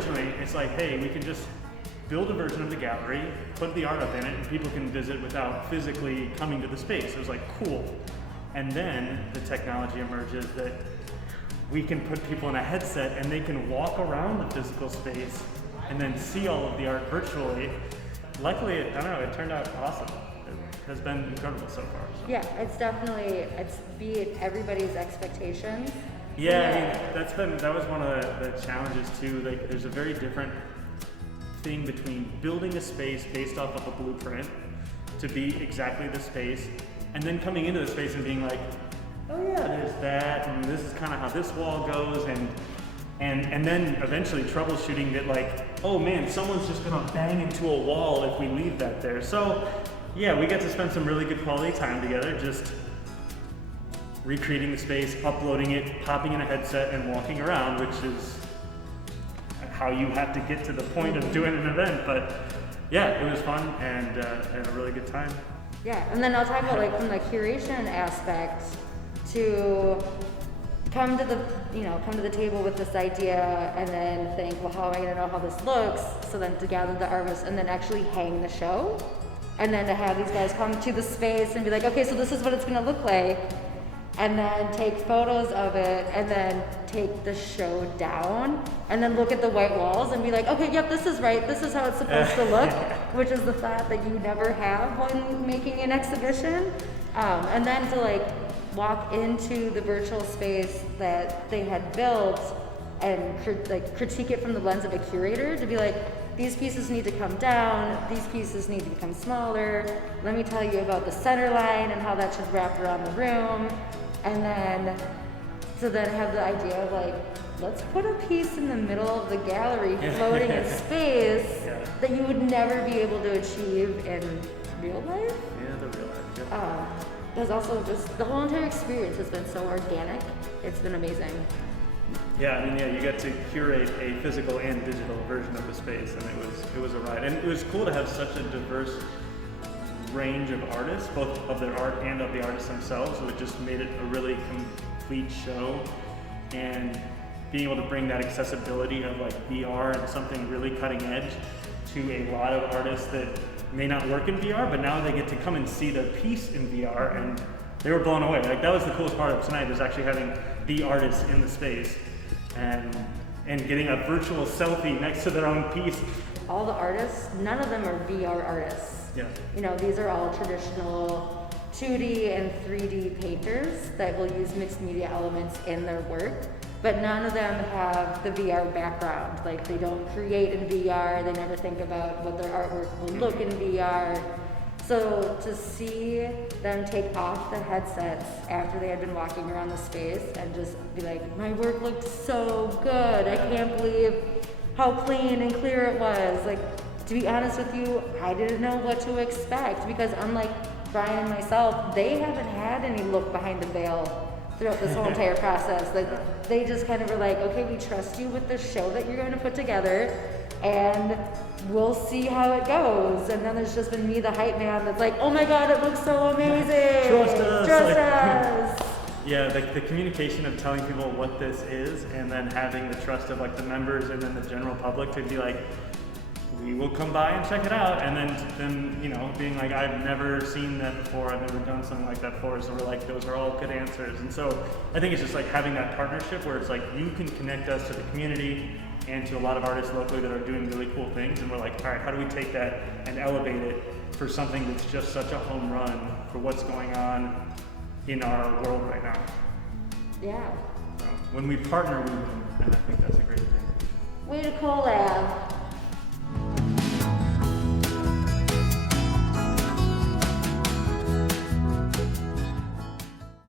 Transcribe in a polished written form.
originally, it's like, hey, we can just build a version of the gallery, put the art up in it, and people can visit without physically coming to the space. It was like, cool. And then the technology emerges that we can put people in a headset and they can walk around the physical space and then see all of the art virtually. Luckily, I don't know, it turned out awesome. It has been incredible so far. So. Yeah, it's beat everybody's expectations. Yeah, I mean, that was one of the challenges too. Like, there's a very different thing between building a space based off of a blueprint to be exactly the space, and then coming into the space and being like, oh yeah, there's that, and this is kind of how this wall goes, and then eventually troubleshooting that, like, oh man, someone's just gonna bang into a wall if we leave that there. So yeah, we get to spend some really good quality time together, just recreating the space, uploading it, popping in a headset, and walking around, which is how you have to get to the point of doing an event. But yeah, it was fun and a really good time. Yeah, and then I'll talk about, like, from the curation aspect, to come to the table with this idea and then think, well, how am I gonna know how this looks? So then to gather the artists and then actually hang the show, and then to have these guys come to the space and be like, okay, so this is what it's gonna look like, and then take photos of it, and then take the show down, and then look at the white walls and be like, okay, yep, this is right, this is how it's supposed to look, which is the thought that you never have when making an exhibition. And then to, like, walk into the virtual space that they had built and critique it from the lens of a curator, to be like, these pieces need to come down, these pieces need to become smaller, let me tell you about the center line and how that should wrap around the room. And then to then have the idea of, like, let's put a piece in the middle of the gallery floating in space that you would never be able to achieve in real life. Yeah, the real life. Yeah. There's also just, the whole entire experience has been so organic. It's been amazing. Yeah, I mean, yeah, you get to curate a physical and digital version of the space, and it was a ride. And it was cool to have such a diverse range of artists, both of their art and of the artists themselves. So it just made it a really complete show, and being able to bring that accessibility of, like, VR and something really cutting edge to a lot of artists that may not work in VR, but now they get to come and see their piece in VR, and they were blown away. Like, that was the coolest part of tonight, was actually having the artists in the space and getting a virtual selfie next to their own piece. All the artists, none of them are VR artists. Yeah. You know, these are all traditional 2D and 3D painters that will use mixed media elements in their work, but none of them have the VR background. Like, they don't create in VR, they never think about what their artwork will look in VR. So to see them take off the headsets after they had been walking around the space and just be like, my work looked so good, I can't believe how clean and clear it was. Like, to be honest with you, I didn't know what to expect, because unlike Brian and myself, they haven't had any look behind the veil throughout this whole entire process. Like, they just kind of were like, okay, we trust you with this show that you're going to put together, and we'll see how it goes. And then there's just been me, the hype man, that's like, oh my god, it looks so amazing! Trust us! Trust us! Yeah, the communication of telling people what this is, and then having the trust of, like, the members and then the general public to be like, we will come by and check it out, and then you know, being like, I've never seen that before, I've never done something like that before, so we're like, those are all good answers. And so I think it's just like having that partnership where it's like, you can connect us to the community and to a lot of artists locally that are doing really cool things, and we're like, all right, how do we take that and elevate it for something that's just such a home run for what's going on in our world right now. Yeah. So when we partner, we win, and I think that's a great thing. Way to collab.